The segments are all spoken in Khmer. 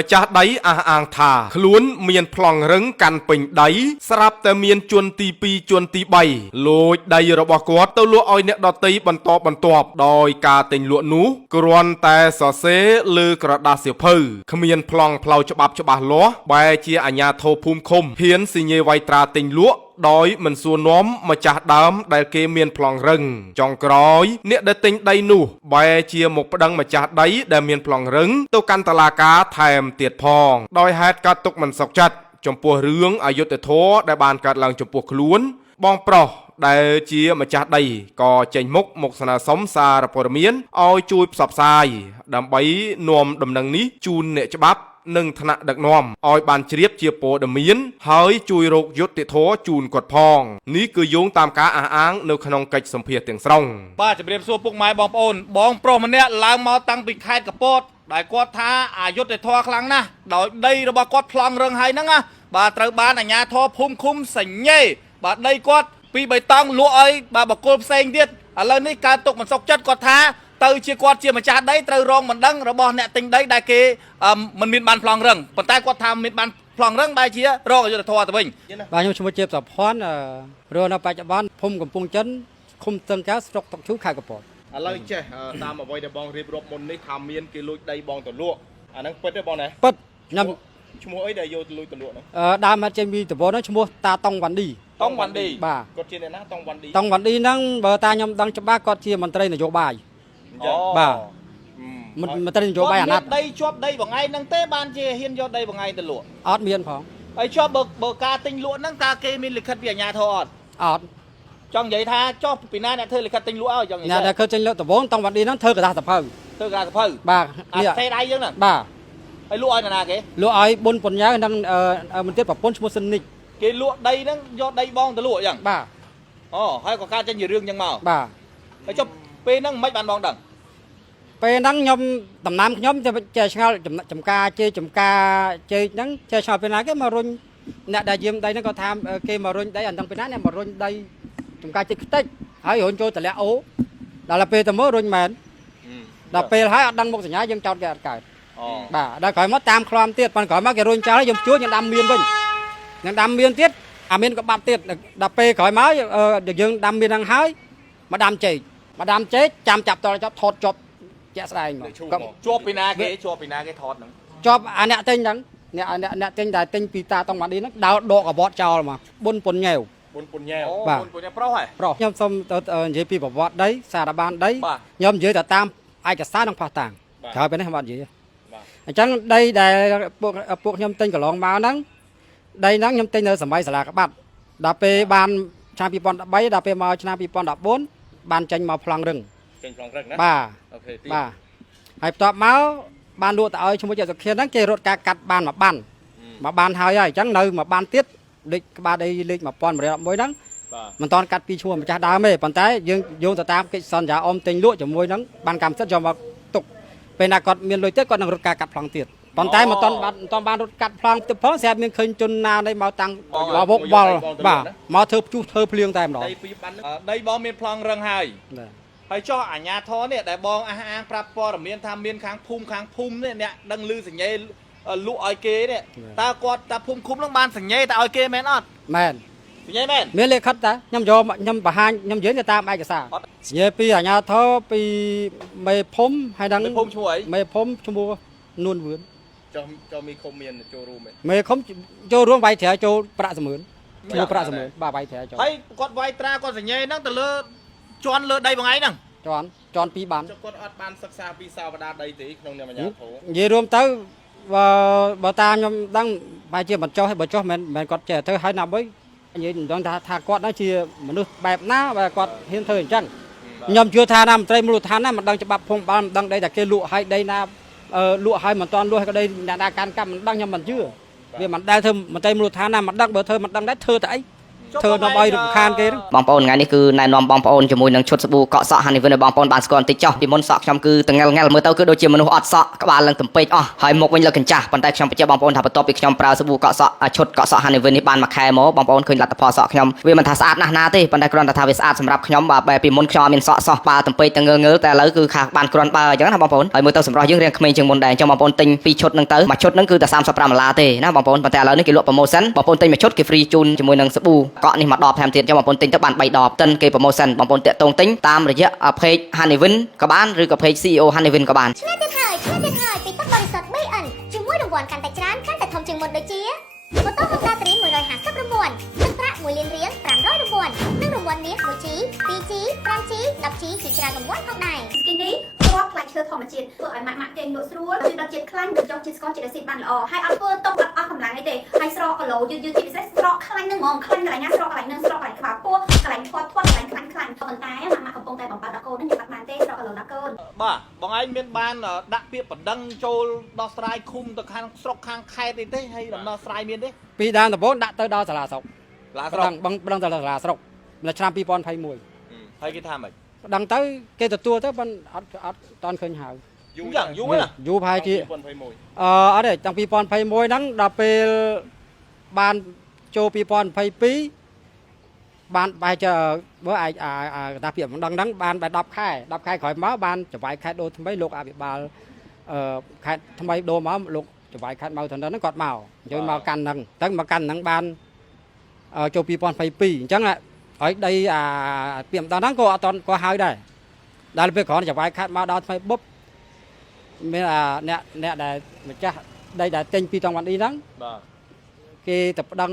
ประจักษ์ได้อ่างทาขล้วนเมียนพลองเริงกันเป็นได้สลับแต่เมียนจวนตีปีจวนตีใบโลยได้ระบกอดตัวลัวอ้อยเนี่ยดอตีบรรทบโดยกาเต็งลัวนูกรวนแต่สอเสลือกระดาษเสียเพอขเมียนพลองเพลาฉบับล้อใบเชียอัญญาโทภูมิคมเพียนสิเยไวตราเต็งลัวโดยมันส่วนน้อมมาจากดำได้เกเมียนพลองเริงจองกรอยเนี่ยได้ติงได้นูใบเชียหมกประดังมาจากได้ได้เมียนพลองเริงตัวกันตลากาแถมเตียดพองโดยแฮดกาตุกมันสกจัดจมปัวเรื่องอายุแต่โทได้บานกัดหลังจมปัวขล้วนบองปลอได้เชียมาจากได้ก็เจงมกสนาสมสารปรเมียนเอาจุยสับสายดำใบนวมดำนังนี้จูนเนจบับหนึ่งธนาดักนอมออยบานเชียบเชียโปดมีนเฮ้ยจุยโรคยุติโทจูนกดพองนี่คือโยงตามกาอ้างในขนมกิจสมเพียรเตียงสรงป้าจะเรียบสัวปุกไม้บองโอนบองโปรมันเนี่ยลางมาตั้งปิดคายกับโปดได้กอดท้าอายุแต่ทอครั้งนะโดยได้ระบกอดพลองเริงไห้นั่งอ่ะบาตรบ้านอัญญาทอพุ่มคุ้มสัญญาบาได้กอดปีใบตองลัวไอบาบกโกลเซงเดียดอะไรนี่การตกมันสกจัดกอดท้าเตยเชียกอดเชียมาจัดได้เตยรองมันดังระบเนี่ยติงได้ได้เกมันมีบานพลองเริงปนใต้กอดทำมีบานพลองเริงได้เชียรองอยู่แต่ทอตะบิงบางชมเจ็บสับพอนเรือนาปัจจุบันพุ่มกับปุงจันคุมเติมแก๊สตกตกชุกขายกระป๋องอะไรเจ้ตามเอาไว้ในบองรีบรบมนในทำเมียนกิลุยได้บองตัวลวกอันนั้นเปิดได้บองไหนเปิดนำชั่วโมงไอ้ได้โยลุยตัวลวกนะดามาเจมีตัวบอลนั้นชั่วโมงตาต้องวันดีต้องวันดีบ่ากดเชียร์นะต้องวันดีต้องวันดีนั่งเบอร์ตายำดังจะบ้ากอดเชียมันเตยนโยบายบ่ามันเตยนโยบายอันนั้นได้ชอบได้บ่ไงนั่งเต้บานเชียเฮียนยอดได้บ่ไงตัวลวกออดเมียนของไอชอบเบิกกาติงลวนั่งตาเกมีลิขิตเบียญาทอดออดจังใหญ่ท่าชอบปีหน้าเนี่ยเธอลิขิตติงลวเอาจังใหญ่เนี่ยแต่เคยเจนแล้วแต่บอลต้องวันดีนั้นเธอกระดาษสะเพอเธอกระดาษสะเพอบ่าเนี่ยเทได้ยังน่ะบ่าไอลวอ้อยนาเกลวอ้อยบนปนยานั่งมันเทียบกับปนชั่วโมงสนิทเกลวได้นั่งยอดได้บ้องตะลวยังบ่าอ๋อให้กับการจะอยู่เรื่องยังเมาบ่าไอชอบปีนั่งไม่บานบ้องดังไปนั่งยมตำน้ำยมจะเจอชาวจำกาเจนั่งเจอชาวเป็นอะไรก็มารุนเนี่ยได้ยิมได้นั่นก็ทำเกมารุนได้อันตั้งเป็นนั้นเนี่ยมารุนได้จำกาเจติ๊กให้หุ่นโจแต่ละโอ้ได้ละเปแต่เมื่อรุนแมนได้เปให้ดังบกสัญญายังจอดแก่ไก่บ่าได้ก่อยมาตามคลอมเตี้ยมันก่อยมาแกรุนเจ้าแล้วยังชั่วยังดำเมียนบิ่งยังดำเมียนเตี้ยเมียนก็บัดเตี้ยได้เปก่อยมาเดี๋ยวยังดำเมียนดังหายมาดำเจ๊จำจับตัวจับถอดจบแจกใส่หมดชัวปีนาเกชัวปีนาเกทอดหนึ่งจบอันเนี้ยเต็งยังเนี่ยอันเนี้ยเต็งได้เต็งปีตาต้องมาดีนักดาวโดกับบอสเจ้ามาบนปนเงวบนปนเงวบ่าบนปนเงวเพราะอะไรเพราะยอมสมเยปีบอกว่าได้สารบานได้ยอมเยอะแต่ตามไอ้กษัตริย์ต้องผ่าต่างเขาเป็นให้บ้านเยอะจังได้พวกยอมเต็งกับลองมานั้นได้นั้นยอมเต็งในสมัยสลากบัตรดาเปบานชาปีปอนใบดาเปมาชาปีปอนดับบนบานจังมาพลังเรื่องบ่าบ่าให้ตอบมาบ้านลวดแต่เอาชมพูเจ้าตะเคียนนั้นเกรถกากัดบ้านมาบ้านหายใหญ่จังเลยมาบ้านติดเด็กบ้านได้เล็กมาปอนมาเรียบร้อยนั้นมันตอนกัดปีชัวมันจะดาวไม่ปันท้ายยังโยงแต่ตามกิจสัญญาอมเต็งลวดจมวยนั้นบ้านกำสัจจอมตกเป็นนักกอดเมียนลอยเต้ก็นั่งรถกากัดพลังติดปันท้ายมาตอนบ้านรถกัดพลังติดเพราะแสบเมียนเคยจนนาได้มาตังมาบกบอลบ่ามาเธอจูเธอเพลียงแต่หมดได้บอลเมียนพลังเริงไห้ให้choอัญญาทอเนี่ยแต่บองอาหารปรับปอร์เมียนทำเมียนค้างพุ่มเนี่ยดังลือสัญญาลุออยเกเนี่ยตากอดตาพุ่มคุ้มลังบานสัญญาแต่ออยเกแมนอดแมนสัญญาแมนเมียนเลยคัดแต่ยำยอมยำปะหานยำเยือนจะตามไอ้กษัตริย์สัญญาปีอัญญาทอปีไม่พมให้ดังไม่พมช่วยไม่พมชมพูนุ่นเวือนจะมีคอมเมนต์โจรูมไหมไม่คมโจรวมใบแถวโจประเสมือนโจประเสมือนบ้าใบแถวโจให้กอดไว้ตรากอดสัญญานั่งแต่เลือจอนเลือได้บ้างไงนั่งจอนปีบันจะกดอัดบานศึกษาปีสาวดาใดตีขนมเนี่ยมันยากโถยี่รวมเต้าบ่ตามยมดังไปเชื่อมันจ่อให้บ่จ่อมันกอดแจเธอให้นำไว้ยี่ดองทากอดนั่นเชื่อมนุษย์แบบน้าแบบกอดเห็นเธอจังยมเชื่อทานำใจมนุษย์ทานน้ามันดังจะบับพงบานดังได้แต่เกลุ่ให้ได้น้าลุ่ให้มันตอนลุ่ให้ก็ได้นาการกรรมมันดังยมมันเชื่อเดี๋ยวมันได้เธอมันใจมนุษย์ทานน้ามันดังเบอร์เธอมันดังได้เธอแต่ ធ្វើនំអីរំខានគេហ្នឹង បងប្អូនថ្ងៃនេះគឺណែនាំបងប្អូនជាមួយនឹងឈុតសាប៊ូកក់សក់ Honey Win ឲ្យបងប្អូនបានស្គាល់បន្តិចចុះពីមុនសក់ខ្ញុំគឺតងែលមើលទៅគឺដូចជាមនុស្សអត់សក់ក្បាលឡើងទំពេកអស់ហើយមុខវិញលើកញ្ចាស់ប៉ុន្តែខ្ញុំបញ្ជាក់បងប្អូនថាបន្ទាប់ពីខ្ញុំប្រើសាប៊ូកក់សក់ឈុតកក់សក់ Honey Win នេះបានមួយខែមកបងប្អូនឃើញលទ្ធផលសក់ខ្ញុំវាមិនថាស្អាតណាស់ណាទេប៉ុន្តែគ្រាន់តែថាវាស្អាតសម្រាប់ខ្ញុំបែបពីមុនខ្ញុំអត់មានសក់សោះបើទំពេកតងើតែឥឡូវគឺខាបានគ្រាន់បើអញ្ចឹងណាបងប្អូនហើយមើលទៅសម្រស់យើងរៀងក្មេងជាងមុនដែរអញ្ចឹងបងប្អូនទិញ2ឈុតហ្នឹងទៅមួយឈុតហ្នឹងគឺតែ$35ទេណាបងប្អូនប៉ុន្តែឥឡូវនេះគេលក់ promotion បងប្អូនទិញមួយឈុតគេ free ជូនជាមួយនឹងសាប៊ូកក់នេះមួយដបថែមទៀតអញ្ចឹងបងប្អូនទិញទៅបាន3ដបតិនគេ promotion បងប្អូនតាក់ទងទិញតាមរយៈ page Honey Win ក៏បានឬក៏ page CEO Honey Win ក៏បាន ឆ្នេះទៀតហើយពីទឹកបរិសុទ្ធ BN ជាមួយរង្វាន់កាន់តែច្រើនកាន់តែធំជាងមុនដូចជាម៉ូតូ Honda Dream 150រង្វាន់ទឹកប្រាក់1លានរៀល500រង្វាន់និងរង្វាន់មាស 1G 2G 5G 10G ជាច្រើនរង្វាន់ផងដែរ ស្គីនេះគ្រាប់ផ្លែឈើធម្មជាតិធ្វើឲ្យម៉ាក់គេងលក់ស្រួលជួយដល់ជាតិខ្លាញ់យកជាតិស្ករជាតិអាស៊ីតបានល្អហើយអត់ធ្វើតុកអត់កម្លាំងអីទេហើយស្រកគីឡូយឺតជាពិសេសស្រកខ្លាញ់នឹងហ្មងខ្លាញ់កន្លែងណាស្រកកន្លែងនឹងស្រកកន្លែងក្បាលពោះកន្លែងធាត់កន្លែងខ្លាញ់ប៉ុន្តែម៉ាក់កំពុងតែបំបត្តិដល់កូននឹងយកបានទេស្រកគីឡូដល់កូន បាទបងឯងមានបានដាក់ពាក្យបណ្ដឹងចូលដោះស្រាយឃុំទៅខាងស្រុកខាងខេត្តអីទេហើយដំណោះស្រាយមានទេ ពីដើមដំបូងដាក់ទៅដល់សាលាស្រុក ឡាស្រុក ដឹងទៅសាលាស្រុកនៅឆ្នាំ2021 ហើយគេថាម៉េច ដឹងទៅគេទទួលទៅមិនអត់តន់ឃើញហៅ យូរយ៉ាងយូរណា យូរប្រហែលជាអត់ទេតាំង2021ហ្នឹងដល់ពេលបានចូល2022បានបែរចមើលអាចកតាពាក្យមិនដឹងហ្នឹងបានបែរ10ខែក្រោយមកបានចង្វាយខេត្តដូរថ្មីលោកអភិបាលខេត្តថ្មីដូរមកលោកចង្វាយខេត្តមកហ្នឹងគាត់មកអញ្ចឹងមកកាន់ហ្នឹងទៅមកកាន់ហ្នឹងបានចូល2022អញ្ចឹងហើយដីពាក្យម្ដងហ្នឹងក៏អត់តន់ក៏ហើយដែរដល់ពេលគ្រាន់ចង្វាយខេត្តមកដល់ថ្មីបុបមានអ្នកដែលម្ចាស់ដីដែលទិញពីតងវ៉ាន់ឌីហ្នឹង បាទ គេទៅប្តឹង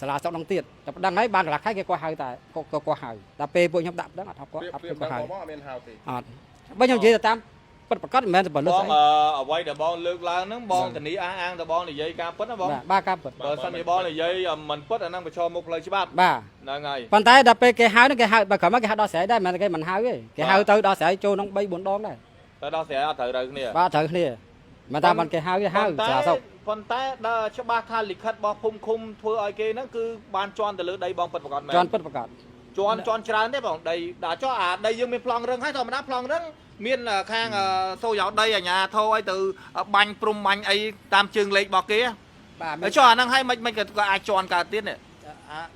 សាលាស្រុកហ្នឹងទៀតទៅប្តឹងហើយបានកន្លះខែគេគាត់ហៅតែគាត់ហៅដល់ពេលពួកខ្ញុំដាក់ប្តឹងអត់គាត់ហៅអត់បើខ្ញុំនិយាយទៅតាមពិតប្រាកដមិនមែនតែបើលើក បង ស្អី អ្វីដែលបងលើកឡើងហ្នឹងបងធានាអះអាងតែបងនិយាយការពិតណាបង បាទការពិត បើសិនជាបងនិយាយមិនពិតអាហ្នឹងប្រឈមមុខផ្លូវច្បាប់ បាទ ហ្នឹងហើយ ប៉ុន្តែដល់ពេលគេហៅហ្នឹងគេហៅបើក្រោយមកគេហៅដល់ស្រ័យដែរមិនមែនគេមិនហៅទេគេហៅទៅដល់ស្រ័យចូលក្នុង3 4ដងដែរ តែដល់ស្រាយអត់ត្រូវគ្នា បាទត្រូវគ្នាមិនថាមិនគេហៅគេហៅសាលាស្រុក ប៉ុន្តែដល់ច្បាស់ថាលិខិតរបស់ភូមិឃុំធ្វើឲ្យគេហ្នឹងគឺបានជន់ទៅលើដីបងពិតប្រាកដមែន ជន់ពិតប្រាកដ ជន់ច្រើនទេបងដីដល់ចុះអាដីយើងមានប្លង់រឹងហើយធម្មតាប្លង់រឹងមានខាងសូយោដីអាញាធោឲ្យទៅបាញ់ព្រំបាញ់អីតាមជើងលេខរបស់គេ បាទ ហើយចុះអាហ្នឹងឲ្យមិនក៏អាចជន់កើតទៀតនេះ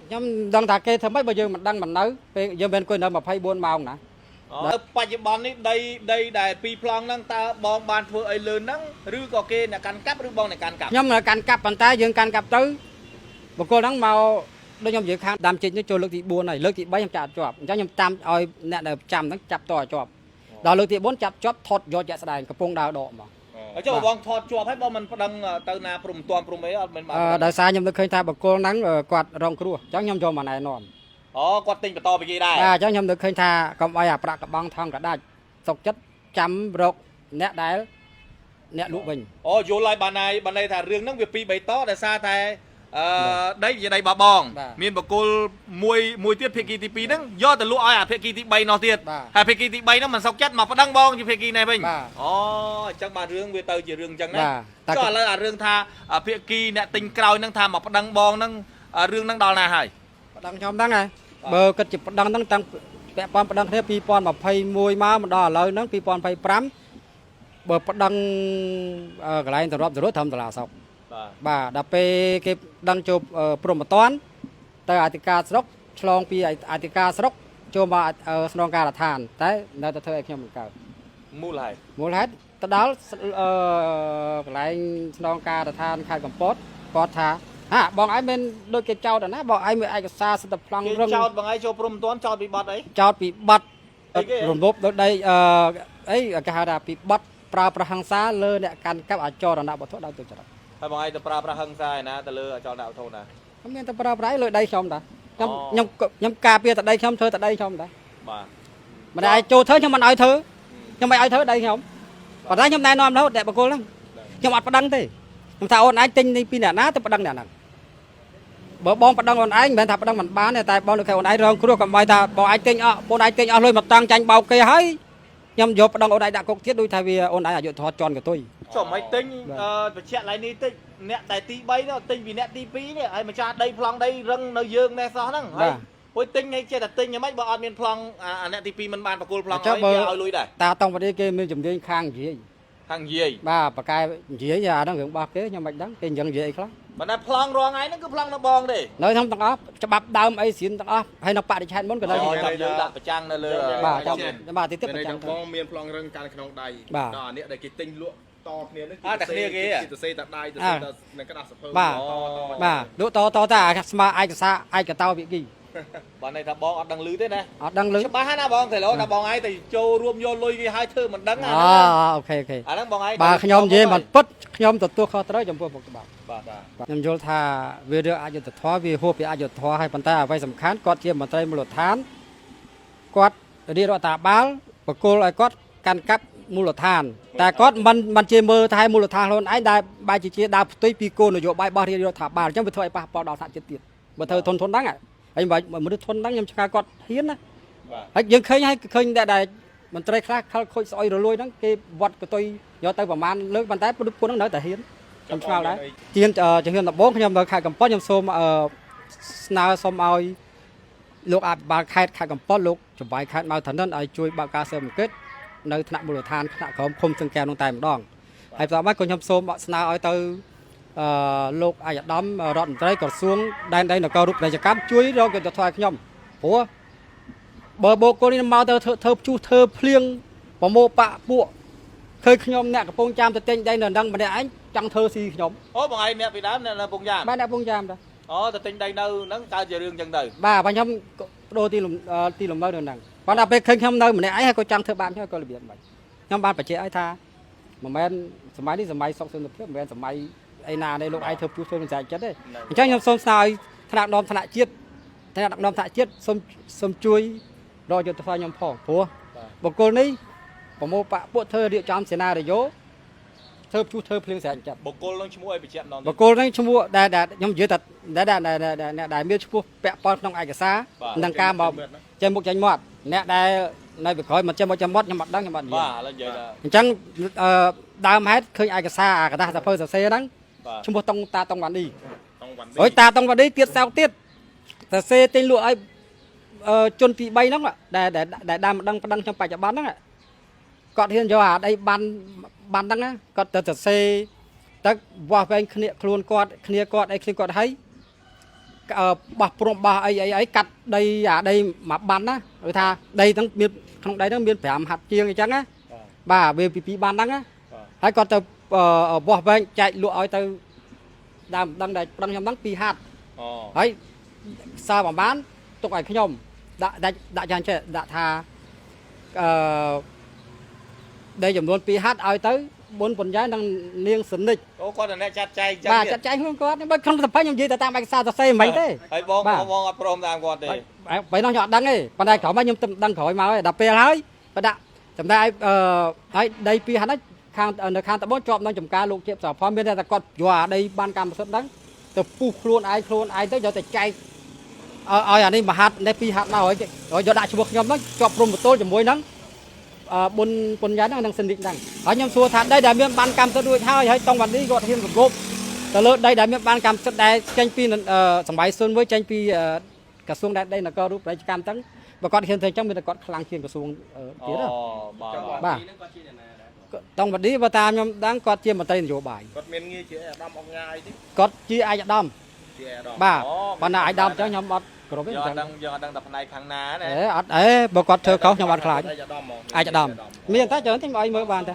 ខ្ញុំដឹងថាគេធ្វើម៉េចបើយើងមិនដឹងមិននៅពេលយើងមិនគួយនៅ24ម៉ោងណា បច្ចុប្បន្ននេះដីដែលពីរប្លង់ហ្នឹងតើបងបានធ្វើអីលើហ្នឹងឬក៏គេអ្នកកាន់កាប់ឬបងអ្នកកាន់កាប់ ខ្ញុំកាន់កាប់ប៉ុន្តែយើងកាន់កាប់ទៅបុគ្គលហ្នឹងមកដូចខ្ញុំនិយាយខាងដាំជិចនេះចូលលើកទី4ហើយលើកទី3ខ្ញុំចាប់ជាប់អញ្ចឹងខ្ញុំតាមឲ្យអ្នកដែលចាំហ្នឹងចាប់តជាប់ដល់លើកទី4ចាប់ជាប់ថត់យកជាក់ស្ដែងកំពុងដើរដកមក ហើយចុះបងថតជាប់ហើយបងមិនប្តឹងទៅណាព្រំទាន់ព្រំអីអត់មិនបាន ដោយសារខ្ញុំនឹកឃើញថាបុគ្គលហ្នឹងគាត់រងគ្រោះអញ្ចឹងខ្ញុំយកមកណែនាំ អូគាត់ទិញបន្តពីគេដែរ បាទអញ្ចឹងខ្ញុំនឹកឃើញថាកុំឲ្យអាប្រាក់កបងថងកដាច់សុកចិត្តចាំរកអ្នកដែលអ្នកលក់វិញ អូយល់ហើយបានន័យថារឿងហ្នឹងវាពីរ3តដោយសារតែដីជាដីបបង មានបកគលមួយទៀតភាគីទី2ហ្នឹងយកទៅលក់ឲ្យអាភាគីទី3នោះទៀតហើយភាគីទី3ហ្នឹងមិនសុខចិត្តមកប្តឹងបងជាភាគីនេះវិញអូអញ្ចឹងបាទរឿងវាទៅជារឿងអញ្ចឹងណាចុះឥឡូវអារឿងថាភាគីអ្នកទិញក្រោយហ្នឹងថាមកប្តឹងបងហ្នឹងរឿងហ្នឹងដល់ណាហើយ ប្តឹងខ្ញុំហ្នឹងហើយបើគិតជាប្តឹងហ្នឹងតាំងពាក់ព័ន្ធប្តឹងគ្នា2021មកដល់ឥឡូវហ្នឹង2025បើប្តឹងកន្លែងទៅរាប់ទៅរត់ត្រឹមសាលាស្រុក បាទដល់ពេលគេដឹងចូលព្រំបតនទៅអធិការស្រុកឆ្លងពីអធិការស្រុកចូលមកស្នងការដ្ឋានតែនៅតែធ្វើឲ្យខ្ញុំមិនកើត មូលហេតុ ទៅដល់កន្លែងស្នងការដ្ឋានខេត្តកំពតគាត់ថាបងឯងមិនដូចគេចោទណាបងឯងមានឯកសារសិទ្ធិប្លង់រឹង ចោទបងឯងចូលព្រំទាន់ចោទពីបទអី ចោទពីបទរំលោភដោយដីអីគេហៅថាពីបទប្រើប្រាស់ហិង្សាលើអ្នកកាន់កាប់អចលនវត្ថុដោយទុច្ចរិត ហើយបងឯងទៅប្រើប្រាស់ហិង្សាឯណាទៅលើអចលនវត្ថុណា ខ្ញុំមានតែប្រើប្រាស់លើដីខ្ញុំតាខ្ញុំការពារតែដីខ្ញុំធ្វើតែដីខ្ញុំតា បាទ មិនឲ្យចូលធ្វើខ្ញុំមិនឲ្យធ្វើខ្ញុំមិនឲ្យធ្វើដីខ្ញុំប៉ុន្តែខ្ញុំណែនាំរហូតតែបកគលហ្នឹងខ្ញុំអត់ប្តឹងទេខ្ញុំថាអូនឯងទិញពីអ្នកណាទៅប្តឹងអ្នកហ្នឹងបើបងប្តឹងអូនឯងមិនមែនថាប្តឹងមិនបានទេតែបងនៅខែអូនឯងរងគ្រោះកុំឲ្យថាបងឯងទិញអស់បងឯងទិញអស់លុយមកតាំងចាញ់បោកគេហើយខ្ញុំយកប្តឹងអូនឯងដាក់គុកទៀតដូចថាវាអូនឯងអយុធធម៌ជន់កតុយ អូ ចំឲ្យទិញបញ្ជាក់ឡៃនេះតិចអ្នកតែទី3នោះទិញពីអ្នកទី2នេះហើយម្ចាស់ដីប្លង់ដីរឹងនៅយើងនេះសោះហ្នឹងហើយពុយទិញឯងចេះតែទិញយ៉ាងម៉េចបើអត់មានប្លង់អ្នកទី2មិនបានបកគោលប្លង់ឲ្យឲ្យលុយដែរ តាតង់ប្រទេសគេមានជំនាញខាងនិយាយ ខាងនិយាយ បាទបកកែនិយាយអាហ្នឹងរឿងរបស់គេខ្ញុំមិនដឹងគេអញ្ចឹងនិយាយអីខ្លះ ប៉ុន្តែប្លង់រងថ្ងៃហ្នឹងគឺប្លង់នៅបងទេ នៅក្នុងទាំងអស់ច្បាប់ដើមអីស្រៀនទាំងអស់ហើយនៅបរិច្ឆេទមុនក៏នៅ យើងដាក់ប្រចាំងនៅលើ បាទចាំបាទទីទៀតប្រចាំ បងមានប្លង់រឹងកាន់ក្នុងដៃ បាទ ដល់អានេះដែលគេទិញលក់តគ្នានេះ តែគ្នាគេ គេទៅសេតែដៃទៅសេតែនឹងក្តារសភៅ បាទបាទលក់តតាអាស្មើឯកសារឯកតោវិគី បើន័យថាបងអត់ដឹងលឺទេណា អត់ដឹងលឺ ច្បាស់ណាបងតែឡូថាបងឯងទៅចូលរួមយកលុយគេឲ្យធ្វើមិនដឹងណា អូខេអូខេ អាហ្នឹងបងឯង បាទខ្ញុំនិយាយមិនពិតខ្ញុំទទួលខុសត្រូវចំពោះពុកច្បាប់ បាទ ខ្ញុំយល់ថាវារឿងអយុត្តិធម៌វាហួសពីអយុត្តិធម៌ហើយប៉ុន្តែអ្វីសំខាន់គាត់ជាមន្ត្រីមូលដ្ឋានគាត់រាជរដ្ឋាភិបាលបកគលឲ្យគាត់កាន់កាប់មូលដ្ឋានតែគាត់មិនជាមើលថែមូលដ្ឋានខ្លួនឯងដែលបែរជាដើរផ្ទុយពីគោលនយោបាយរបស់រាជរដ្ឋាភិបាលអញ្ចឹងវាធ្វើឲ្យប៉ះពាល់ដល់សហជាតិទៀតបើធ្វើធនហ្នឹងហើយមនុស្សធនហ្នឹងខ្ញុំឆ្ងល់គាត់ហ៊ានណាហើយយើងឃើញដែលមន្ត្រីខ្លះខលខូចស្អុយរលួយហ្នឹងគេវត្តកតុយយកទៅប្រមាណលើកប៉ុន្តែពួកហ្នឹងនៅតែហ៊ានខ្ញុំឆ្ងល់ដែរជាជំនាញដំបូងខ្ញុំនៅខេត្តកំពតខ្ញុំសូមស្នើសុំឲ្យលោកអភិបាលខេត្តកំពតលោកចំបាយខេត្តមកឋានិនឲ្យជួយបើកការស៊ើបអង្កេតនៅថ្នាក់មូលដ្ឋានថ្នាក់ក្រមឃុំសង្កែនោះតែម្ដងហើយបន្តមកក៏ខ្ញុំសូមស្នើឲ្យទៅលោកអាយដាមរដ្ឋមន្ត្រីក្រសួងដែនដីនគររូបនីយកម្មជួយរកយុត្តិធម៌ឲ្យខ្ញុំព្រោះបើបូកគោនេះមកទៅធ្វើព្យុះធ្វើភ្លៀងប្រមូលបាក់ពួកឃើញខ្ញុំអ្នកកំពុងចាំទៅទិញដីនៅនឹងម្នាក់ឯងចង់ធ្វើស៊ីខ្ញុំ អូបងឯងអ្នកពីដើមអ្នកនៅពងយ៉ាម បាទអ្នកកំពុងចាំតា អូទៅទិញដីនៅហ្នឹងកើតជារឿងចឹងទៅ បាទបើខ្ញុំបដូរទីលំនៅនៅហ្នឹងប៉ុន្តែពេលឃើញខ្ញុំនៅម្នាក់ឯងហើយក៏ចង់ធ្វើបាបខ្ញុំក៏របៀបមិនខ្ញុំបានបញ្ជាក់ឲ្យថាមិនមែនសម័យនេះសម័យសុខសន្តិភាពមិនមែនសម័យឯណានេះលោកឯងធ្វើពុះធ្វើមិនស្អាតចិត្តទេអញ្ចឹងខ្ញុំសូមស្នើឲ្យថ្នាក់ដឹកនាំថ្នាក់ជាតិសូមជួយរកយុទ្ធសាស្ត្រខ្ញុំផងព្រោះបុគ្គលនេះប្រមូលបាក់ពួកធ្វើរៀបចំសេណារីយ៉ូធ្វើពុះធ្វើភ្លៀងស្អាតចិត្ត បុគ្គលនឹងឈ្មោះអីបញ្ជាក់ម្ដង បុគ្គលនេះឈ្មោះដែលខ្ញុំនិយាយថាដែលមានឈ្មោះពាក់ព័ន្ធក្នុងឯកសារនឹងការមកចេញមុខចេញមាត់អ្នកដែលនៅពីក្រោយមិនចេញមុខចេញមាត់ខ្ញុំអត់ដឹងខ្ញុំអត់និយាយ បាទឥឡូវនិយាយថា អញ្ចឹងដើមហេតុឃើញឯកសារអាកតាសភៅសរសេរហ្នឹងឈ្មោះតាតុងវ៉ាន់ឌីហើយតាតុងវ៉ាន់ឌីទៀតសោកទៀតសរសេរទិញលក់ឲ្យជនទី3ហ្នឹងដែលដើមមិនដឹងប្តឹងខ្ញុំបច្ចុប្បន្នហ្នឹងគាត់ហ៊ានយកអាដីបានហ្នឹងគាត់ទៅសរសេរទៅវាស់វែងគ្នាខ្លួនគាត់គ្នាគាត់អីគ្នាគាត់ឲ្យបោះព្រំបោះអីកាត់ដីអាដីមួយបានណាគឺថាដីហ្នឹងមានក្នុងដីហ្នឹងមាន5ហាត់ជាងអញ្ចឹងណាបាទវាពីបានហ្នឹងណាហើយគាត់ទៅវាស់វែងចែកលក់ឲ្យទៅដើមដឹងតែប្តឹងខ្ញុំហ្នឹង2ហាត់ហើយសើប្រហែលទុកឲ្យខ្ញុំដាក់យ៉ាងចេះដាក់ថាដីចំនួន2ហាត់ឲ្យទៅបុនបញ្ញានឹងនាងសនិច អូគាត់តែអ្នកចាត់ចែងចឹង បាទចាត់ចែងខ្លួនគាត់បើក្នុងសភៅខ្ញុំនិយាយតែតាមឯកសារសរសេរមិនទេ ហើយបងអត់ព្រមតាមគាត់ទេ បើនោះខ្ញុំអត់ដឹងទេប៉ុន្តែក្រោយមកខ្ញុំដឹងក្រោយមកហើយដល់ពេលហើយបដាក់ចំតែឲ្យដី2ហាត់ហ្នឹងខាងនៅខាងត្បូងជាប់នឹងចំការលោកជាសភ័មមានតែគាត់យកអាដីបានកម្មសិទ្ធិហ្នឹងទៅពុះខ្លួនឯងទៅយកទៅចែកឲ្យអានេះមហាត់នេះ2ហាត់មកហើយយកដាក់ឈ្មោះខ្ញុំហ្នឹងជាប់ព្រំបទល់ជាមួយហ្នឹងបុនបុញ្ញាហ្នឹងនឹងសនិចហ្នឹងហើយខ្ញុំសួរថាដីដែលមានបានកម្មសិទ្ធិរួចហើយតង់វ៉ាន់ឌីគាត់ហ៊ានសង្កប់ទៅលើដីដែលមានបានកម្មសិទ្ធិដែលចេញពីសម័យសុនមួយចេញពីក្រសួងដែនដីនគររូបនីយកម្មហ្នឹងបើគាត់ហ៊ានធ្វើអញ្ចឹងមានតែគាត់ខ្លាំងជាងក្រសួងទៀតណាបាទតង់វ៉ាន់ឌីបើតាមខ្ញុំដឹងគាត់ជាមន្ត្រីនយោបាយ គាត់មានងារជាអាដាមអុកញ៉ាអីទេ គាត់ជាអាយដាម ជាអាដាម បាទប៉ុន្តែអាយដាមអញ្ចឹងខ្ញុំអត់គ្រប់ទេ យើងអត់ដឹងតែផ្នែកខាងណាណា អត់បើគាត់ធ្វើខុសខ្ញុំអត់ខ្លាច អាដាមហ្មង អាយដាមមានតែច្រើនទេមកឲ្យមើលបានតែ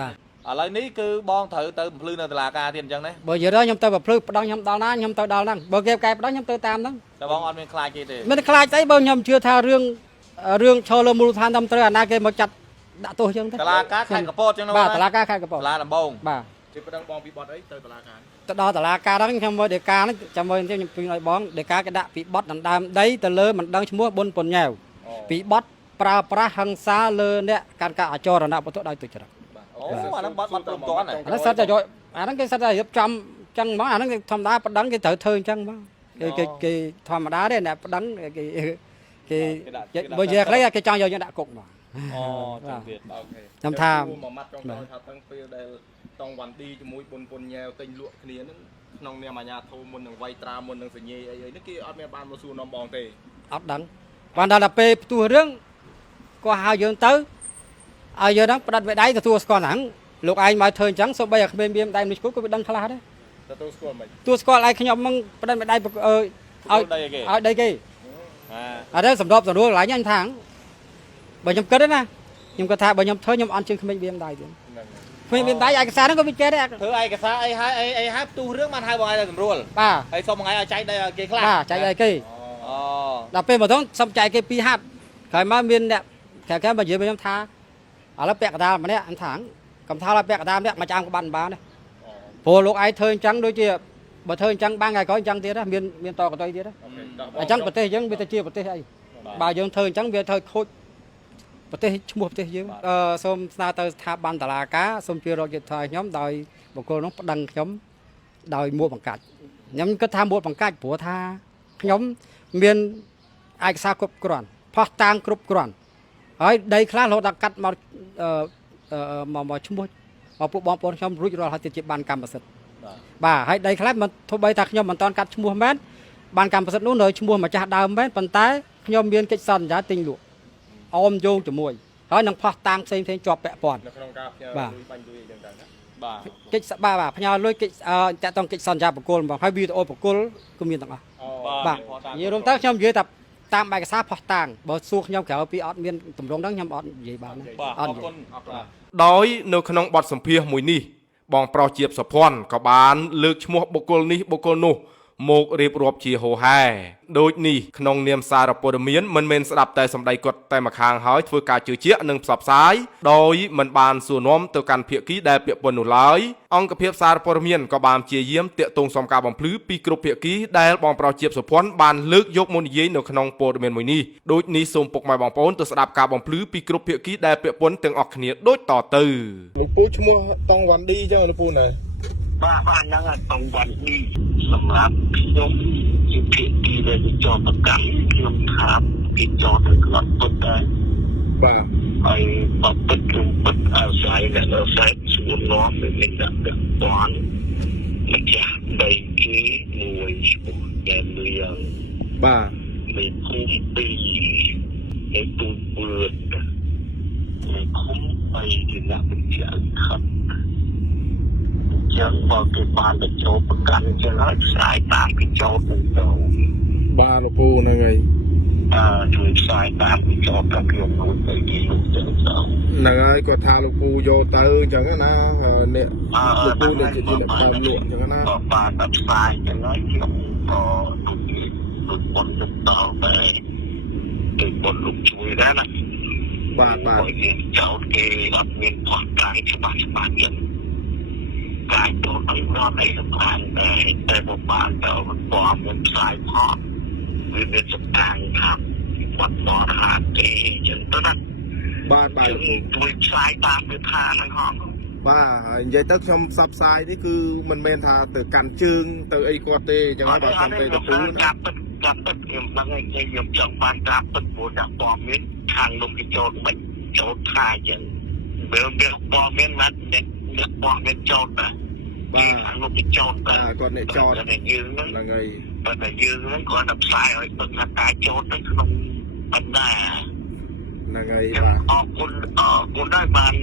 បាទ ឥឡូវនេះគឺបងត្រូវទៅបំភ្លឺនៅតុលាការទៀតអញ្ចឹងណា បើនិយាយខ្ញុំទៅប្រភ្លឺប្តឹងខ្ញុំដល់ណាខ្ញុំទៅដល់ហ្នឹងបើគេកែប្តឹងខ្ញុំទៅតាមហ្នឹង តែបងអត់មានខ្លាចគេទេ មិនខ្លាចស្អីបើខ្ញុំជឿថារឿងឈរលើមូលដ្ឋានតាមត្រូវអាណាគេមកចាត់ដាក់ទោសអញ្ចឹងទេ តុលាការខេត្តកំពតអញ្ចឹងណា បាទតុលាការខេត្តកំពត តុលាដំបង បាទ ជិះប្តឹងបងពីបត់អីទៅតុលាការ ទៅដល់តុលាការហ្នឹងខ្ញុំមើលដេកាហ្នឹងចាំមើលខ្ញុំពីឲ្យបងដេកាគេដាក់ពីបត់ដណ្ដើមដីទៅលើមិនដឹងឈ្មោះបុនពុនញ៉ាវពីបត់ប្រើប្រាស់ហិង្សាលើអ្នកកាន់កាអចរណវត្ថុដោយទុច្ចរិត អូអាហ្នឹងបាត់ព្រមតាន់ អាហ្នឹងសិតតែយកអាហ្នឹងគេសិតតែរៀបចំអញ្ចឹងហ្មងអាហ្នឹងធម្មតាប្តឹងគេត្រូវធ្វើអញ្ចឹងហ្មងគេធម្មតាទេអ្នកប្តឹងគេបើនិយាយខ្លីគេចង់យកយើងដាក់គុកហ្មង អ អូជំរាបអូខេ ខ្ញុំថា មួយម៉ាត់ចង់ថាតាំងពេលដែលតង់វ៉ាន់ឌីជាមួយពុនញ៉ែវទិញលក់គ្នាហ្នឹងក្នុងនាមអាញាធមមុននឹងវៃត្រាមុននឹងសញ្ញេអីនេះគេអត់មានបានមកសួរនាំបងទេ អត់ដឹងបានដល់ពេលផ្ទុះរឿងក៏ហៅយើងទៅឲ្យយើងហ្នឹងផ្ដិតវិដ័យទទួលស្គាល់ហ្នឹងលោកឯងមកធ្វើអញ្ចឹងសូម្បីតែគ្មានមានដៃនេះគូក៏វាដឹងខ្លះដែរ ទទួលស្គាល់មិន ទទួលស្គាល់ឯងខ្ញុំហ្នឹងផ្ដិតវិដ័យឲ្យដីគេអត់ទេសម្របសម្រួលកន្លែងអញថាបើខ្ញុំគិតណាខ្ញុំគាត់ថាបើខ្ញុំធ្វើខ្ញុំអត់ជឿគ្មានមានដៃទៀតគ្មានមានដៃឯកសារហ្នឹងក៏វាចេះដែរ ធ្វើឯកសារអីហើយផ្ទុះរឿងបានហៅបងឯងទៅស្រួល បាទ ហើយសុំបងឯងឲ្យចែកដីឲ្យគេខ្លះ បាទចែកឲ្យគេ អូ ដល់ពេលមកទៅសុំចែកគេ2ហាត់ក្រោយមកមានអ្នកក្រែមកនិយាយខ្ញុំថាឥឡូវពាក់កណ្ដាលម្នាក់អញថាកំថាឲ្យពាក់កណ្ដាលម្នាក់មកចាំក្បាត់បានទេព្រោះលោកឯងធ្វើអញ្ចឹងដូចជាបើធ្វើអញ្ចឹងបានថ្ងៃក្រោយអញ្ចឹងទៀតណាមានតកតយទៀតណាអញ្ចឹងប្រទេសយើងវាទៅជាប្រទេសអីបើយើងធ្វើអញ្ចឹងវាធ្វើខូចប្រទេសឈ្មោះប្រទេសយើងសូមស្នើទៅស្ថាប័នតុលាការសូមជួយរកយុត្តិធម៌ខ្ញុំដោយបុគ្គលនោះប្តឹងខ្ញុំដោយមួលបង្កាច់ខ្ញុំគិតថាមួលបង្កាច់ព្រោះថាខ្ញុំមានឯកសារគ្រប់គ្រាន់ផុសតាងគ្រប់គ្រាន់ហើយដីខ្លះរហូតដល់កាត់មកមកឈ្មោះមកពួកបងប្អូនខ្ញុំរួចរាល់ហើយទៀតជាបានកម្មសិទ្ធិបាទហើយដីខ្លះមិនទោះបីថាខ្ញុំមិនតាន់កាត់ឈ្មោះមែនបានកម្មសិទ្ធិនោះនៅឈ្មោះម្ចាស់ដើមមែនប៉ុន្តែខ្ញុំមានកិច្ចសន្យាទិញលក់អមយោងជាមួយហើយនឹងផុសតាងផ្សេងជាប់ពាក់ព័ន្ធ នៅក្នុងការផ្ញើលុយបាញ់លុយអីចឹងទៅណា បាទ កិច្ចបាទផ្ញើលុយកិច្ចតាក់ទងកិច្ចសន្យាបកគលបងហើយវីដេអូបកគលក៏មានទាំងអស់បាទនិយាយរួមទៅខ្ញុំនិយាយថាតាមឯកសារផុសតាងបើសួរខ្ញុំក្រៅពីអត់មានតម្រងហ្នឹងខ្ញុំអត់និយាយបានណា បាទអរគុណ ដោយនៅក្នុងបទសម្ភាសន៍មួយនេះបងប្រុសជាបសុភ័ណ្ឌក៏បានលើកឈ្មោះបុគ្គលនេះបុគ្គលនោះមករៀបរាប់ជាហូហែដូចនេះក្នុងនាមសារព័ត៌មានមិនមែនស្ដាប់តែសម្ដីគាត់តែម្ខាងហើយធ្វើការជឿជាក់និងផ្សព្វផ្សាយដោយមិនបានសួរនាំទៅកាន់ភាគីដែលពាក់ព័ន្ធនោះឡើយអង្គភាពសារព័ត៌មានក៏បានព្យាយាមតាក់ទងសុំការបំភ្លឺពីគ្រប់ភាគីដែលបងប្រុសជាបសុភ័ណ្ឌបានលើកយកមកនិយាយនៅក្នុងព័ត៌មានមួយនេះដូចនេះសូមពុកម៉ែបងប្អូនទៅស្ដាប់ការបំភ្លឺពីគ្រប់ភាគីដែលពាក់ព័ន្ធទាំងអស់គ្នាដូចតទៅលោកពូឈ្មោះតង់វ៉ាន់ឌីចឹងលោកពូណា បាទហ្នឹងតង់វ៉ាន់ឌីសម្រាប់ខ្ញុំជាភាគីដែលជាប់ប្រកាន់ខ្ញុំថាគេចោទទៅគាត់ពុតដែរបាទហើយបបិទ្ធខ្ញុំពុតអាស្រ័យអ្នកនៅផ្សេងស្រួលនាំមានដាក់ទឹកតាន់ម្ចាស់ដីគេមួយឈ្មោះដែលលឿងបាទមានភូមិពីរในទូពឿនในឃុំបីជាអ្នកបញ្ជាខិតចឹងមកគេបានទៅចូលប្រកាន់ចឹងហើយផ្សាយតាមគេចូលទៅបាទលោកពូហ្នឹងហើយ ជួយផ្សាយតាមគេចូលទៅខ្ញុំនោះទៅគេលុបចឹងទៅហ្នឹងហើយគាត់ថាលោកពូយកទៅអញ្ចឹងណាអ្នកលោកពូនេះជាអ្នកដើមលក់អញ្ចឹងណាបាទតែផ្សាយចឹងហើយខ្ញុំក៏ដូចប៉ុនទៅដល់តែទៅប៉ុនលុបជួយដែរណាបាទគេចោលគេអត់មានផុសតាងច្បាស់ចឹងการโดนตีรอดในสะพานแต่บบ้านเราปลอมมันสายพอวิเวณสตางค์ครับวัดบอหาเกจนตอนนั้นបាទ ด้วยสายตามไปทางนั้นห้องបាទហើយនិយាយទៅខ្ញុំផ្សព្វផ្សាយនេះគឺមិនមែនថាទៅកាន់ជើងទៅអីគាត់ទេអញ្ចឹងហើយបាទខ្ញុំទៅទទួលចាប់ខ្ញុំដឹងហើយខ្ញុំចង់បានតាមពិតព្រោះដាក់ព័ត៌មានខាងលោកគេចូលមិនចូលថាអញ្ចឹងបើមានព័ត៌មានណាត់អ្នកបងមានចោតបាទលោកគេចោតគាត់អ្នកចោតតែយើងហ្នឹងហើយតែយើងហ្នឹងគាត់តែផ្សាយឲ្យទៅថាការចោតទៅក្នុងបណ្ដាហ្នឹងហើយបាទអរគុណដែរបាន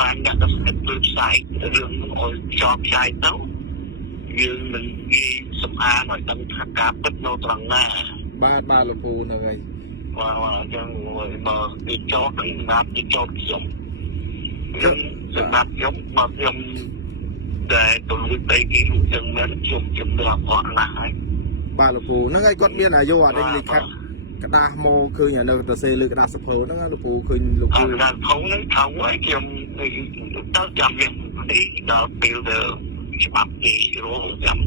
ដាក់ទៅផ្សាយរឿងឲ្យចោតផ្សាយទៅយើងនឹងនិយាយសម្អាតឲ្យដឹងថាការពិតនៅត្រង់ណាបាទលោកពូហ្នឹងហើយបាទអញ្ចឹងបើគេចោតទៅសម្រាប់គេចោតខ្ញុំសម្រាប់ខ្ញុំមកខ្ញុំតែទៅលុយដីគេចឹងមិនខ្ញុំជំនឿអត់ណាស់ហើយបាទលោកពូហ្នឹងហើយគាត់មានអាយុអត់លិខិតក្តារមកឃើញនៅទៅសេលើក្តារសភៅហ្នឹងលោកពូឃើញលោកពូក្តារធំហ្នឹងថៅហើយខ្ញុំទៅចាំវានេះដល់ពេលទៅច្បាប់គេរងចាំ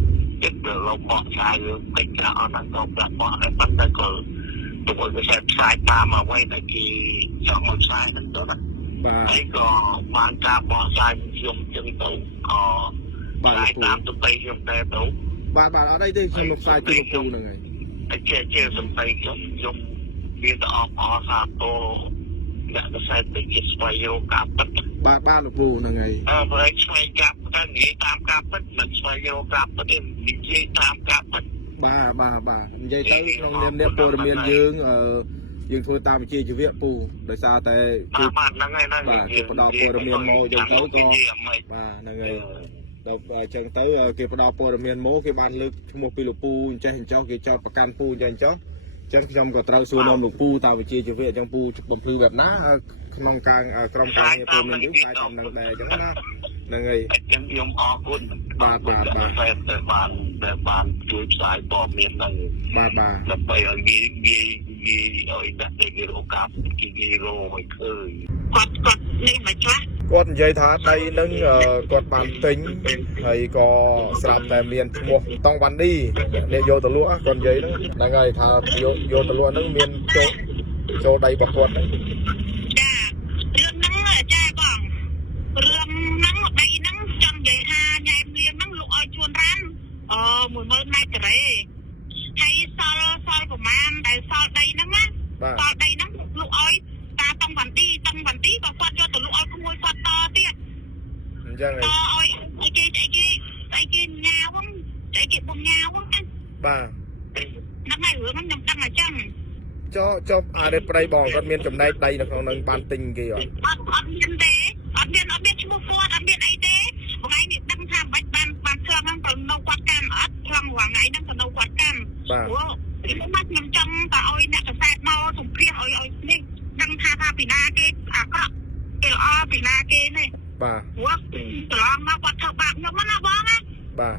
ចិត្តទៅលោកបោះឆ្ងាយរឿងពេកក្រអត់ដល់ទៅប្រាប់បោះហើយប៉ុន្តែក៏ទៅឲ្យវាផ្សាយតាមអ្វីដែលគេចង់ឲ្យផ្សាយហ្នឹងទៅណាបាទហើយក៏បានការបោះឆ្នោតខ្ញុំចឹងទៅបាទតាមទៅខ្ញុំតែទៅបាទអត់អីទេខ្ញុំផ្សាយជូនលោកពូហ្នឹងហើយជាសំដីខ្ញុំមានតែអបអរសាទរ អ្នកខ្សែតិចស្វែងរកការពិត បានលោកពូហ្នឹងហើយ បើឯងស្វែងការពិតនិយាយតាមការពិតមិនស្វែងរកការពិតទេនិយាយតាមការពិត បាទនិយាយទៅក្នុងនាមអ្នកព័ត៌មានយើងយើងធ្វើតាមវិជ្ជាជីវៈពូដោយសារតែគឺបាទហ្នឹងហើយបាទគេផ្ដល់ព័ត៌មានមកយើងទៅក៏បាទហ្នឹងហើយដល់អញ្ចឹងទៅគេផ្ដល់ព័ត៌មានមកគេបានលើកឈ្មោះពីលោកពូអញ្ចេះអញ្ចោះគេចោទប្រកាន់ពូអញ្ចឹងចោះអញ្ចឹងខ្ញុំក៏ត្រូវសួរនាំលោកពូតាមវិជ្ជាជីវៈអញ្ចឹងពូបំភ្លឺបែបណាក្នុងការក្រុមការងារព័ត៌មានយើងតែតាមនឹងដែរអញ្ចឹងណាហ្នឹងហើយ ខ្ញុំអរគុណបាទបានជួយផ្សាយព័ត៌មានហ្នឹងបាទដើម្បីឲ្យងាយឲ្យតែគេរកការគេងាយរកឲ្យឃើញគាត់នេះមកខ្លះគាត់និយាយថាដីហ្នឹងគាត់បានទិញហើយក៏ស្រាប់តែមានឈ្មោះតង់វ៉ាន់ឌីអ្នកយកទៅលក់គាត់និយាយហ្នឹងហើយថាយកទៅលក់ហ្នឹងមានចូលដីរបស់គាត់ហ្នឹងរឿងហ្នឹងចាបងរឿងហ្នឹងដីហ្នឹងចង់និយាយថាញ៉ែមលៀមហ្នឹងលក់ឲ្យជួនរ៉ាំ10000 ម៉ែត្រការ៉េហើយសល់ប្រមាណដែលសល់ដីហ្នឹងណាសល់ដីហ្នឹងលក់ឲ្យតាតង់វ៉ាន់ឌីក៏គាត់យកទៅលក់ឲ្យក្មួយគាត់តទៀតអញ្ចឹងឲ្យគេញ៉ាវគេបំញ៉ាវបាទហ្នឹងហើយរឿងហ្នឹងខ្ញុំដឹងអញ្ចឹងចុះអានេះប្រៃបងគាត់មានចំណែកដីនៅក្នុងនឹងបានទិញគេអត់មានទេអត់មានឈ្មោះគាត់អត់មានអីទេថ្ងៃនេះដឹងថាបាច់បានគ្រឿងហ្នឹងទៅនៅគាត់កាន់អត់ខ្លងថ្ងៃហ្នឹងទៅនៅគាត់កាន់បាទខ្ញុំចង់តែឲ្យអ្នកកសែតមកសម្ភាសឲ្យនេះដឹងថាពីណាគេអាក្រក់គេល្អពីណាគេនេះបាទត្រង់មកគាត់ធ្វើបាបខ្ញុំណាបងណាបាទ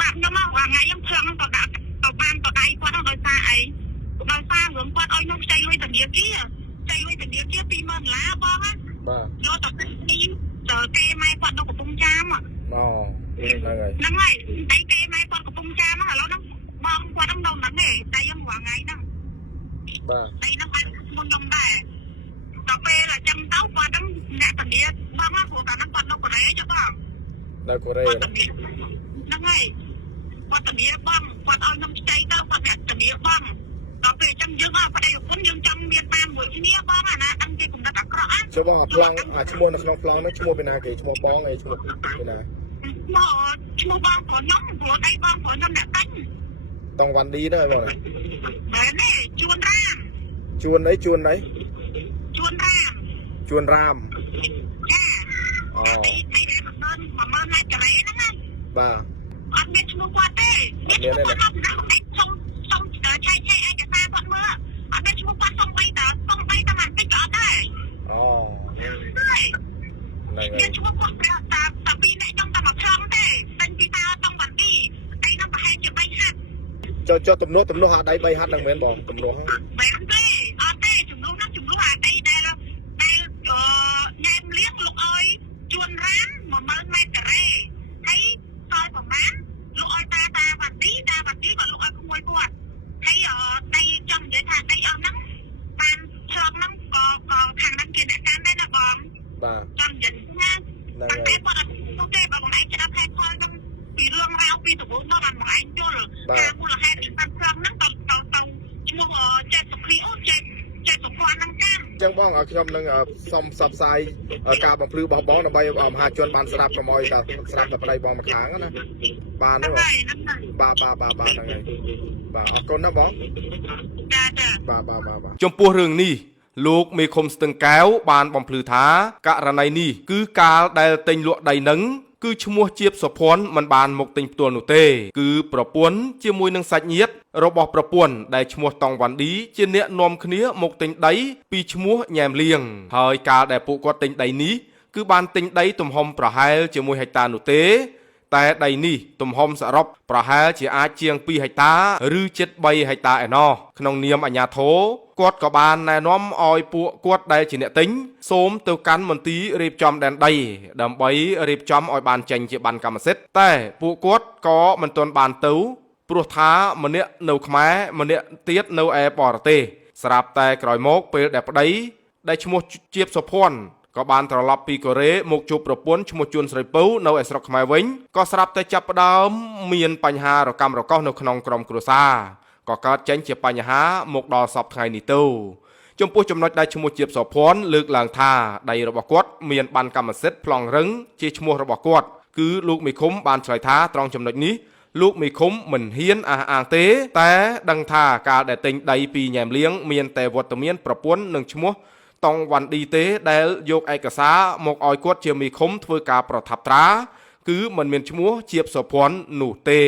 បាបខ្ញុំមកថ្ងៃខ្ញុំគ្រឿងទៅដាក់ទៅបានទៅដៃគាត់ហ្នឹងដោយសារអីដោយសាររឿងគាត់ឲ្យខ្ញុំខ្ចីលុយធនាគារ$20000បងណាបាទយកទៅនេះទៅគេម៉ែគាត់នៅកំពង់ចាមហ្នឹងហើយតែគេម៉ែគាត់កំពង់ចាមហ្នឹងឥឡូវហ្នឹងបងគាត់ហ្នឹងនៅហ្នឹងឯងតែខ្ញុំរងថ្ងៃហ្នឹងបាទតែហ្នឹងគាត់ខ្ញុំដែរដល់ពេលចាំទៅគាត់ហ្នឹងអ្នកធនាបងព្រោះតែហ្នឹងគាត់នៅកូរ៉េចុះបងនៅកូរ៉េហ្នឹងហើយគាត់ធនាបងគាត់ឲ្យខ្ញុំខ្ចីទៅគាត់អ្នកធនាបងដល់ពេលចាំយើងមកប្តីប្រពន្ធយើងចង់មានតាមមួយគ្នាបងអាណាដឹងគេគំនិតអាក្រក់ចុះបងអាប្លង់ឈ្មោះនៅក្នុងប្លង់នោះឈ្មោះពីណាគេឈ្មោះបងអីឈ្មោះពីណាឈ្មោះបងព្រោះខ្ញុំព្រោះដៃបងព្រោះខ្ញុំអ្នកតាញ់តង់វ៉ាន់ឌីដែរបងបាទនេះជួនរាមជួនរាមចាអូទីនេះមិនណាចរេហ្នឹងបាទអត់មានឈ្មោះគាត់ទេមានឈ្មោះគាត់ខ្ញុំឆៃឯកសារគាត់មើលអត់មានឈ្មោះគាត់សំបីតាមិនតិចក៏អត់ដែរអូហ្នឹងហើយឈ្មោះគាត់ប្រាប់តាពីអ្នកខ្ញុំតែមកខំទេតាំងពីតាតង់វ៉ាន់ឌីអីនោះប្រហែលជា3ហាត់ចុះទំនាស់អាដី3ហាត់ហ្នឹងមែនបងទំនាស់មែនទេអត់ទេទំនាស់អាដីដែលញ៉ែមលៀងលុកឲ្យជួនរាន10000 ម៉ែត្រការ៉េហើយសល់ប្រមាណលុកឲ្យតាវ៉ាន់ឌីក៏លុកឲ្យក្មួយគាត់ហើយដីចង់និយាយថាដីអស់ហ្នឹងបានឆោតហ្នឹងក៏ខាងហ្នឹងគេអ្នកកាន់ដែរណាបងបាទចង់និយាយណាតែគាត់អូខេបងឯងចាប់ហេតុផលហ្នឹងពីរឿងរ៉ាវពីដំបូងមកបងឯងយល់ការមូលហេតុបានព្រមហ្នឹងទៅឈ្មោះចេះសុខីអូចេះសុខហ្នឹងតាមអញ្ចឹងបងឲ្យខ្ញុំនឹងសុំផ្សព្វផ្សាយការបំភ្លឺរបស់បងដើម្បីឲ្យមហាជនបានស្ដាប់កុំឲ្យតែស្ដាប់តែប្តីបងម្ខាងណាបានទេបាទហ្នឹងហើយបាទអរគុណណាបងបាទចំពោះរឿងនេះលោកមេឃុំស្ទឹងកែវបានបំភ្លឺថាករណីនេះគឺកាលដែលទិញលក់ដីនឹងគឺឈ្មោះជាបសុភ័ណ្ឌមិនបានមកទិញផ្ទាល់នោះទេគឺប្រពន្ធជាមួយនឹងសាច់ញាតិរបស់ប្រពន្ធដែលឈ្មោះតង់វ៉ាន់ឌីជាអ្នកនាំគ្នាមកទិញដីពីឈ្មោះញ៉ែមលៀងហើយកាលដែលពួកគាត់ទិញដីនេះគឺបានទិញដីទំហំប្រហែលជា1ហិកតានោះទេតែដីនេះទំហំសរុបប្រហែលជាអាចជាង2ហិកតាឬជិត3ហិកតាឯណោះក្នុងនាមអាជ្ញាធរគាត់ក៏បានណែនាំឲ្យពួកគាត់ដែលជាអ្នកទិញសូមទៅកាន់មន្ទីររៀបចំដែនដីដើម្បីរៀបចំឲ្យបានចេញជាប័ណ្ណកម្មសិទ្ធិតែពួកគាត់ក៏មិនទាន់បានទៅព្រោះថាម្នាក់នៅខ្មែរម្នាក់ទៀតនៅឯបរទេសស្រាប់តែក្រោយមកពេលដែលប្តីដែលឈ្មោះជាបសុភ័ណ្ឌក៏បានត្រឡប់ពីកូរ៉េមកជួបប្រពន្ធឈ្មោះជួនស្រីពៅនៅឯស្រុកខ្មែរវិញក៏ស្រាប់តែចាប់ផ្ដើមមានបញ្ហារកាំរកោសនៅក្នុងក្រុមគ្រួសារក៏កើតចេញជាបញ្ហាមកដល់សពថ្ងៃនេះទៅ ចំពោះចំណុចដែលឈ្មោះជាបសភ័ណ្ឌលើកឡើងថាដៃរបស់គាត់មានបានកម្មសិទ្ធិប្លង់រឹងជាឈ្មោះរបស់គាត់គឺលោកមេឃុំបានឆ្លើយថាត្រង់ចំណុចនេះលោកមេឃុំមិនហ៊ានអះអាងទេតែដឹងថាការដែលទិញដីពីញ៉ែមលៀងមានតែវត្តមានប្រពន្ធនិងឈ្មោះតង់វ៉ាន់ឌីទេដែលយកឯកសារមកឲ្យគាត់ជាមេឃុំធ្វើការប្រថាប់ត្រាគឺមិនមានឈ្មោះជាបសភ័ណ្ឌនោះទេ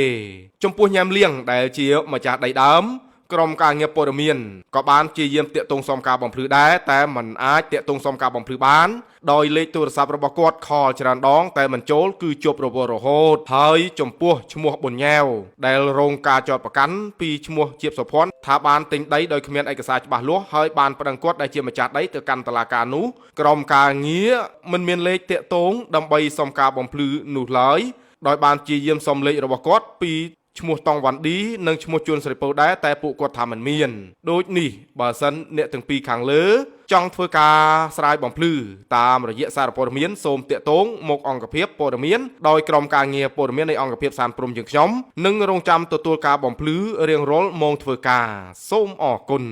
ចំពោះញ៉ែមលៀងដែលជាម្ចាស់ដីដើមក្រុមការងារព័ត៌មានក៏បានជាយាមតាក់ទងសុំការបំភ្លឺដែរតែมันអាចតាក់ទងសុំការបំភ្លឺបានដោយលេខទូរស័ព្ទរបស់គាត់ខលច្រើនដងតែមិនចូលគឺជប់រវល់រហូតហើយចំពោះឈ្មោះប៊ុនញ៉ាវដែលរងការចោទប្រកាន់ពីឈ្មោះជាបសុភ័ណ្ឌថាបានទិញដីដោយគ្មានឯកសារច្បាស់លាស់ហើយបានប្តឹងគាត់ដែលជាម្ចាស់ដីទៅកាន់តុលាការនោះក្រុមការងារមិនមានលេខតាក់ទងដើម្បីសុំការបំភ្លឺនោះឡើយដោយបានជាយាមសុំលេខរបស់គាត់ពីឈ្មោះតង់វ៉ាន់ឌីនិងឈ្មោះជួនស្រីពៅដែរតែពួកគាត់ថាមិនមានដូចនេះបើសិនអ្នកទាំងពីរខាងលើចង់ធ្វើការស្រាយបំភ្លឺតាមរយៈសារព័ត៌មានសូមតាក់ទងមកអង្គភាពព័ត៌មានដោយក្រុមការងារព័ត៌មាននៃអង្គភាពសានព្រំយើងខ្ញុំនឹងរងចាំទទួលការបំភ្លឺរៀងរាល់ម៉ោងធ្វើការសូមអរគុណ